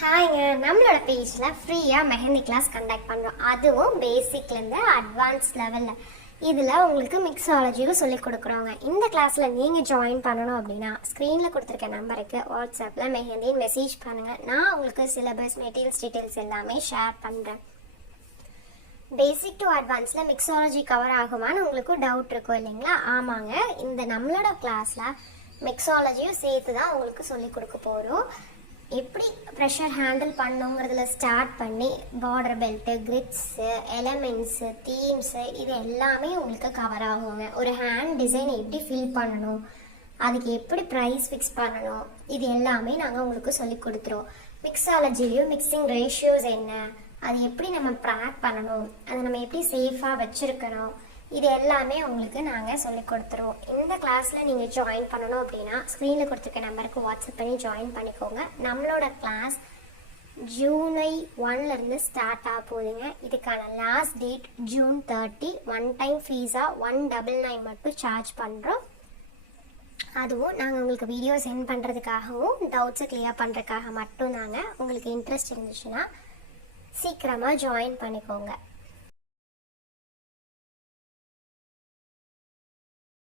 ஹாய்ங்க, நம்மளோட பேஜில் ஃப்ரீயாக மெஹந்தி கிளாஸ் கண்டக்ட் பண்ணுறோம். அதுவும் பேசிக்லேருந்து அட்வான்ஸ் லெவலில். இதில் உங்களுக்கு மிக்ஸாலஜியும் சொல்லிக் கொடுக்குறோங்க. இந்த கிளாஸில் நீங்கள் ஜாயின் பண்ணணும் அப்படின்னா ஸ்க்ரீனில் கொடுத்துருக்க நம்பருக்கு வாட்ஸ்அப்பில் மெஹந்தின்னு மெசேஜ் பண்ணுங்கள். நான் உங்களுக்கு சிலபஸ் மெட்டீரியல்ஸ் டீட்டெயில்ஸ் எல்லாமே ஷேர் பண்ணுறேன். பேசிக் டு அட்வான்ஸில் மிக்ஸாலஜி கவர் ஆகுமான்னு உங்களுக்கு டவுட் இருக்கும் இல்லைங்களா? ஆமாங்க, இந்த நம்மளோட கிளாஸில் மிக்ஸாலஜியும் சேர்த்து தான் உங்களுக்கு சொல்லிக் கொடுக்க போகிறோம். எப்படி ப்ரெஷர் ஹேண்டில் பண்ணுங்கிறதுல ஸ்டார்ட் பண்ணி பார்டர் பெல்ட்டு, கிரிட்ஸு, எலமெண்ட்ஸு, தீம்ஸு இது எல்லாமே உங்களுக்கு கவர் ஆகுங்க. ஒரு ஹேண்ட் டிசைன் எப்படி ஃபில் பண்ணணும், அதுக்கு எப்படி ப்ரைஸ் ஃபிக்ஸ் பண்ணணும், இது எல்லாமே நாங்கள் உங்களுக்கு சொல்லி கொடுத்துருவோம். மிக்ஸாலஜிலையும் மிக்சிங் ரேஷியோஸ் என்ன, அது எப்படி நம்ம ப்ராக் பண்ணணும், அதை நம்ம எப்படி சேஃபாக வச்சுருக்கணும், இது எல்லாமே உங்களுக்கு நாங்கள் சொல்லி கொடுத்துருவோம். இந்த கிளாஸில் நீங்கள் ஜாயின் பண்ணணும் அப்படின்னா ஸ்க்ரீனில் கொடுத்துருக்க நம்பருக்கு வாட்ஸ்அப் பண்ணி ஜாயின் பண்ணிக்கோங்க. நம்மளோட கிளாஸ் ஜூலை 1லேருந்து ஸ்டார்ட் ஆக போகுதுங்க. இதுக்கான last date June 30. One time ஃபீஸாக 199 மட்டும் சார்ஜ் பண்ணுறோம். அதுவும் நாங்கள் உங்களுக்கு வீடியோ சென்ட் பண்ணுறதுக்காகவும் டவுட்ஸை கிளியர் பண்ணுறதுக்காக மட்டும் தாங்க. உங்களுக்கு இன்ட்ரெஸ்ட் இருந்துச்சுன்னா சீக்கிரமாக ஜாயின் பண்ணிக்கோங்க.